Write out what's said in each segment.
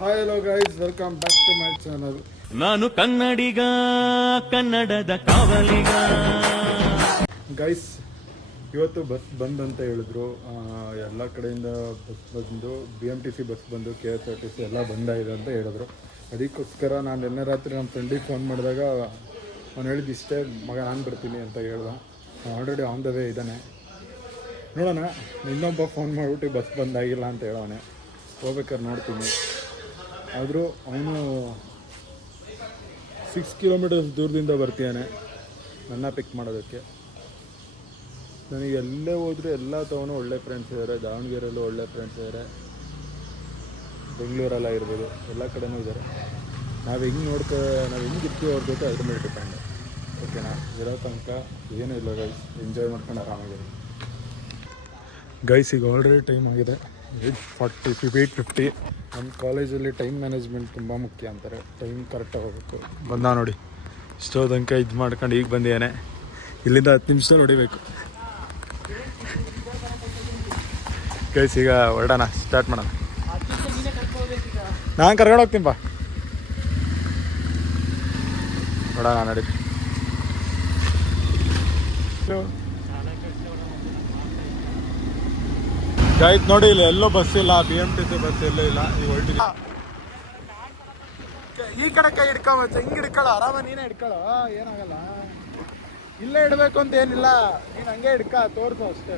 Hi hello guys, welcome back to my channel. ನಾನು ಕನ್ನಡಿಗ, ಕನ್ನಡದ ಕಾವಲಿಗ. Guys, ಇವತ್ತು ಬಸ್ ಬಂದ್ ಅಂತ ಹೇಳಿದ್ರು. ಎಲ್ಲ ಕಡೆಯಿಂದ ಬಸ್ ಬಂದು, BMTC ಬಸ್ ಬಂದು, KSRTC ಎಲ್ಲ ಬಂದಾಗಿದೆ ಅಂತ ಹೇಳಿದ್ರು. ಅದಕ್ಕೋಸ್ಕರ ನಾನು ನಿನ್ನೆ ರಾತ್ರಿ ನಮ್ಮ ಫ್ರೆಂಡಿಗೆ ಫೋನ್ ಮಾಡಿದಾಗ ಅವ್ನು ಹೇಳಿದಿಷ್ಟೇ, ಮಗ ನಾನು ಬರ್ತೀನಿ ಅಂತ ಹೇಳ್ದ. ಆಲ್ರೆಡಿ ಆನ್ ದ ವೇ ಇದ್ದಾನೆ. ನೋಡೋಣ, ಇನ್ನೊಬ್ಬ ಫೋನ್ ಮಾಡಿಬಿಟ್ಟು ಬಸ್ ಬಂದಾಗಿಲ್ಲ ಅಂತ ಹೇಳೋನೆ. ಹೋಗ್ಬೇಕಾದ್ರೆ ನೋಡ್ತೀನಿ. ಆದರೂ ಅವನು 6 ಕಿಲೋಮೀಟರ್ಸ್ ದೂರದಿಂದ ಬರ್ತೀಯಾನೆ ನನ್ನ ಪಿಕ್ ಮಾಡೋದಕ್ಕೆ. ನನಗೆ ಎಲ್ಲೇ ಹೋದರೂ ಎಲ್ಲ ತವನು ಒಳ್ಳೆ ಫ್ರೆಂಡ್ಸ್ ಇದ್ದಾರೆ. ದಾವಣಗೆರೆಯಲ್ಲೂ ಒಳ್ಳೆ ಫ್ರೆಂಡ್ಸ್ ಇದ್ದಾರೆ, ಬೆಂಗಳೂರೆಲ್ಲ ಇರ್ಬೋದು, ಎಲ್ಲ ಕಡೆನೂ ಇದ್ದಾರೆ. ನಾವು ಹೆಂಗೆ ಇರ್ತೀವಿ ಅವ್ರ ಜೊತೆ ಅದ್ರ ಮೇಲೆ ಡಿಪೆಂಡ್. ಓಕೆನಾ? ಇರೋ ತನಕ ಏನೂ ಇಲ್ಲ ಗೈಸ್, ಎಂಜಾಯ್ ಮಾಡ್ಕೊಂಡು ಆರಾಮಾಗಿದೆ. ಗೈಸ್, ಈಗ ಆಲ್ರೆಡಿ ಟೈಮ್ ಆಗಿದೆ 8:50. ನಮ್ಮ ಕಾಲೇಜಲ್ಲಿ ಟೈಮ್ ಮ್ಯಾನೇಜ್ಮೆಂಟ್ ತುಂಬ ಮುಖ್ಯ ಅಂತಾರೆ. ಟೈಮ್ ಕರೆಕ್ಟಾಗಿ ಹೋಗ್ಬೇಕು. ಬಂದ ನೋಡಿ, ಇಷ್ಟೋ ತನಕ ಇದು ಮಾಡ್ಕೊಂಡು ಈಗ ಬಂದಿದ್ದಾನೆ. ಇಲ್ಲಿಂದ 10 ನಿಮಿಷದಲ್ಲಿ ಹೊಡಿಬೇಕು. ಗೈಸ್, ಈಗ ಹೊರಡೋಣ, ಸ್ಟಾರ್ಟ್ ಮಾಡೋಣ. ನಾನು ಕರ್ಕೊಂಡು ಹೋಗ್ತೀನಿಪ್ಪ. ಹೊರಡೋಣ ನಡಿ. ಗೈಸ್ ನೋಡಿ, ಇಲ್ಲಿ ಎಲ್ಲೋ ಬಸ್ ಇಲ್ಲ, BMTC ಬಸ್ ಎಲ್ಲೂ ಇಲ್ಲ. ಈಗ ಹೊರಟಿದ್ವಿ. ಈ ಕಡೆ ಕೈ ಹಿಡ್ಕೊಂಬಚ್ಚ, ಹಿಂಗೆ ಹಿಡ್ಕೊಳ್ಳ, ಆರಾಮ ನೀನೇ ಹಿಡ್ಕೊಳ್ಳೋ, ಏನಾಗಲ್ಲ. ಇಲ್ಲೇ ಇಡಬೇಕು ಅಂತ ಏನಿಲ್ಲ, ನೀನು ಹಂಗೆ ಹಿಡ್ಕ, ತೋರಿಸು ಅಷ್ಟೇ.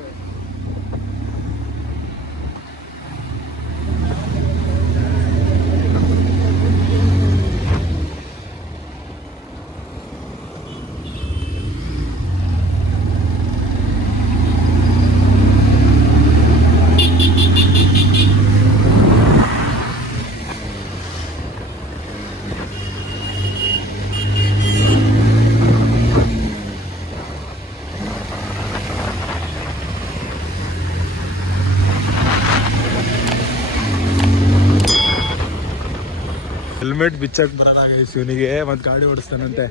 ಹೆಲ್ಮೆಟ್ ಬಿಚ್ಚಕ್ಕೆ ಬರೋಣ ಇವನಿಗೆ, ಮತ್ತು ಗಾಡಿ ಓಡಿಸ್ತಾನಂತೆ.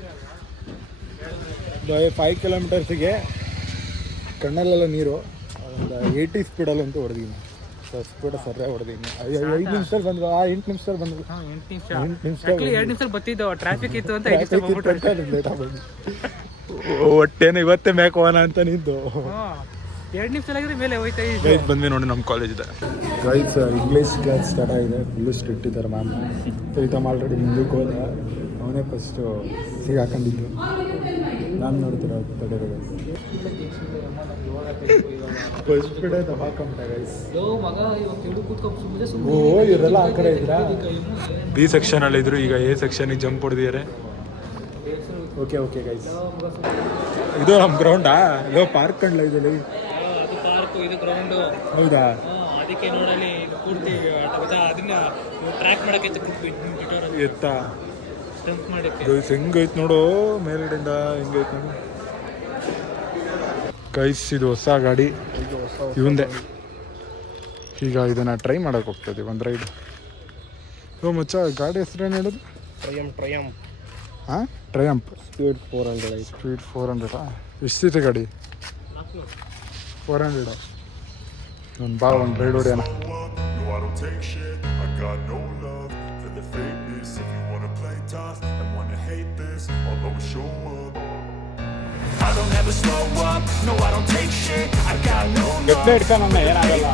5 ಕಿಲೋಮೀಟರ್ಸಿಗೆ ಕಣ್ಣಲ್ಲೆಲ್ಲ ನೀರು. ಒಂದು 80 ಸ್ಪೀಡಲ್ಲಂತೂ ಹೊಡೆದೀನಿ. ಸ್ಪೀಡ್ ಸರಿಯಾಗಿ ಹೊಡೆದೀನಿ. 5 ನಿಮಿಷದಲ್ಲಿ ಬಂದ್ವು. 8 ನಿಮಿಷದಲ್ಲಿ ಬಂದ್ವು. 8 ನಿಮಿಷ ಬರ್ತಿದ್ದು, ಟ್ರಾಫಿಕ್ ಇತ್ತು ಅಂತ ಲೇಟ್ ಆಗ್ಬಂದು. ಹೊಟ್ಟೆನ ಇವತ್ತೇ ಮೇಕೋಣ ಅಂತ ನಿಂತು 2 ನಿಮಿಷ ಮೇಲೆ ಹೋಯ್ತಾ ಬಂದ್ವಿ ನೋಡಿ. ನಮ್ಮ ಕಾಲೇಜ್ ಇದೆ ಗೈಸ್. ಇಂಗ್ಲೀಷ್ ಕ್ಲಾಸ್ ಸ್ಟಾರ್ಟ್ ಆಗಿದೆ. ಫುಲ್ಲು ಸ್ಟ್ರಿಕ್ಟ್ ಇದ್ದಾರೆ ಮ್ಯಾಮ್. ಪ್ರೀತಮ್ ಆಲ್ರೆಡಿ ಮುಂದಕ್ಕೆ ಹೋದ, ಅವನೇ ಫಸ್ಟು ಸಿಗಾಕೊಂಡಿದ್ದು. ನಾನು ನೋಡ್ತೀರ ತಡೆದ ಫಸ್ಟ್ ಬಿಡೇ ದಬಾಕೊಂಬಿಟ್ಟೆ ಗೈಸ್. ಓ, ಇವರೆಲ್ಲ ಆ ಕಡೆ ಇದ್ದೀರಾ? B ಸೆಕ್ಷನಲ್ಲಿ ಇದ್ರು, ಈಗ A ಸೆಕ್ಷನಿಗೆ ಜಂಪ್ ಹೊಡೆದಿದ್ದಾರೆ. ಓಕೆ ಓಕೆ ಗೈಸ್, ಇದು ನಮ್ಮ ಗ್ರೌಂಡಾ? ಇಲ್ಲೋ ಪಾರ್ಕ್ ಕಂಡ್ಲ ಇದೆಲ್ಲ. ಇದು ಗ್ರೌಂಡ್ ಹೌದಾ? ಅದಕ್ಕೆ ನೋಡಲಿ ಪೂರ್ತಿ ಅದನ್ನ ಟ್ರ್ಯಾಕ್ ಮಾಡಕ್ಕೆ ಎತ್ತ ಹೆಂಗೈತೆ ನೋಡು, ಮೇಲ್ಗಡೆಯಿಂದ ಹೆಂಗೈತೆ ನೋಡು ಗೈಸ್. ಇದು ಹೊಸ ಗಾಡಿ, ಇವಂದೇ. ಈಗ ಇದನ್ನ ಟ್ರೈ ಮಾಡಕ್ಕೆ ಹೋಗ್ತದೆ, ಒಂದು ರೈಡ್. ಓ ಮಚ್ಚ, ಗಾಡಿ ಹೆಸರೇನು ಹೇಳೋದು? ಟ್ರಯಂಪ್. ಹಾಂ, ಟ್ರಯಂಪ್. ಸ್ಪೀಡ್ 400. ಸ್ಪೀಡ್ 400. ಎಷ್ಟಿದೆ ಗಾಡಿ? 400. ಒಂದು ಬಾ, ಒಂದು ರೈಡ್ ಹೊಡೆಯೋಣ. ಗಟ್ಲೆ ಇಟ್ಕೊಂಡ ಏನಾಗಲ್ಲ.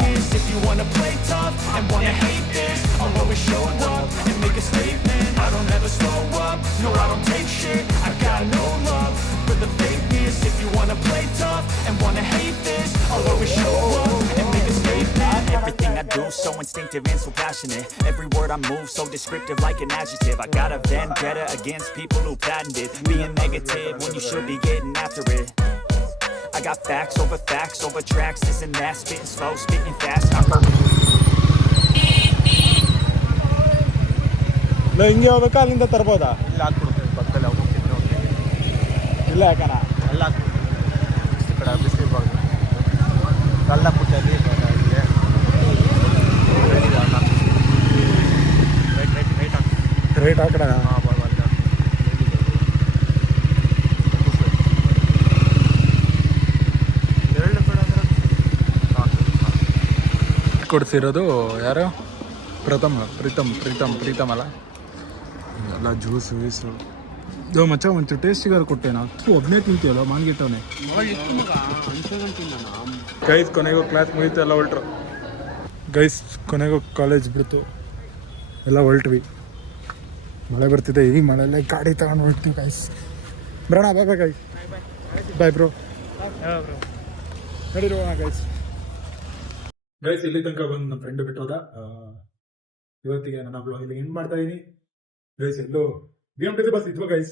Everything I do so instinctive and so passionate. Every word I move so descriptive like an adjective. I got a vendetta against people who patented being negative when you should be getting after it. I got facts over tracks, this and that, spitting slow, spitting fast. ಹಿಂಗೆ ಹೋಗ್ಬೇಕಾ, ಅಲ್ಲಿಂದ ತರ್ಬೋದಾ? ಇಲ್ಲ ಹಾಕ್ಬಿಡ್ತೀವಿ, ಪಕ್ಕದಲ್ಲಿ ಹೋಗ್ತಿದ್ರು. ಇಲ್ಲ ಯಾಕನ ಎಲ್ಲ ಹಾಕ್ಬಿಡ್ತೀವಿ. ಈ ಕಡೆ ಬಿಸಿಲು ಬಾಗ್ದು ಕಲ್ಲ ಪುಟ್ಟಲ್ಲಿ ರೈಟ್ ಹಾಕೋಣ. ಕೊಡ್ಸಿರೋದು ಯಾರು? ಪ್ರೀತಮ್ ಅಲ್ಲ ಎಲ್ಲ ಜ್ಯೂಸು ವೀಸು ಇದು ಮಚ್ಚ ಒಂಚೂರು ಟೇಸ್ಟಿಗಾರು ಕೊಟ್ಟೆನಾ ಒಬ್ಬನೇ ತಿಂತೀವಲ್ಲ ಮಾನ್ಗಿಟ್ಟವನೇ ಗೈಸ್ ಕೊನೆಗೂ ಕ್ಲಾಸ್ ಮುಗೀತು ಎಲ್ಲ ಹೊಲ್ಟ್ರು ಗೈಸ್ ಕೊನೆಗೂ ಕಾಲೇಜ್ ಬಿಡ್ತು ಎಲ್ಲ ಹೊಲ್ಟ್ವಿ ಮಳೆ ಬರ್ತಿದೆ ಈ ಮಳೆಯಲ್ಲೇ ಗಾಡಿ ತಗೊಂಡು ಹೊಲ್ಟ್ವಿ ಗೈಸ್ ಬರೋಣ ಬಾಯ್ ಗೈಸ್ ಬಾಯ್ ಬ್ರೋ ನಡೀರೋ ಗೈಸ್ ಇಲ್ಲಿ ತನಕ ಬಂದು ನಮ್ಮ ಫ್ರೆಂಡ್ ಬಿಟ್ಟೋದ ಇವತ್ತಿಗೆ ನನ್ನ ಬ್ಲಾಗ್ ಇಲ್ಲಿ ಎಂಡ್ ಮಾಡ್ತಾ ಇದೀನಿ ಗೈಸ್ ಎಲ್ಲೋ BMTC ಬಸ್ ಇದ್ವು ಗೈಸ್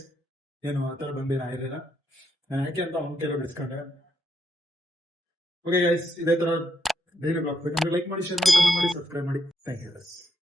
ಏನು ಆ ಥರ ಬಂದೇನು ಆಗಿರಲಿಲ್ಲ ನಾನು ಯಾಕೆ ಅಂತ ಅವ್ನ ಕೈಲ ಬಿಡಿಸ್ಕೊಂಡೆ ಓಕೆ ಗೈಸ್ ಇದೇ ಥರ ಡೈಲಿ ಬ್ಲಾಗ್ ಬೇಕಂದ್ರೆ ಲೈಕ್ ಮಾಡಿ ಶೇರ್ ಮಾಡಿ ಕಮೆಂಟ್ ಮಾಡಿ ಸಬ್ಸ್ಕ್ರೈಬ್ ಮಾಡಿ ಥ್ಯಾಂಕ್ ಯು ಗೈಸ್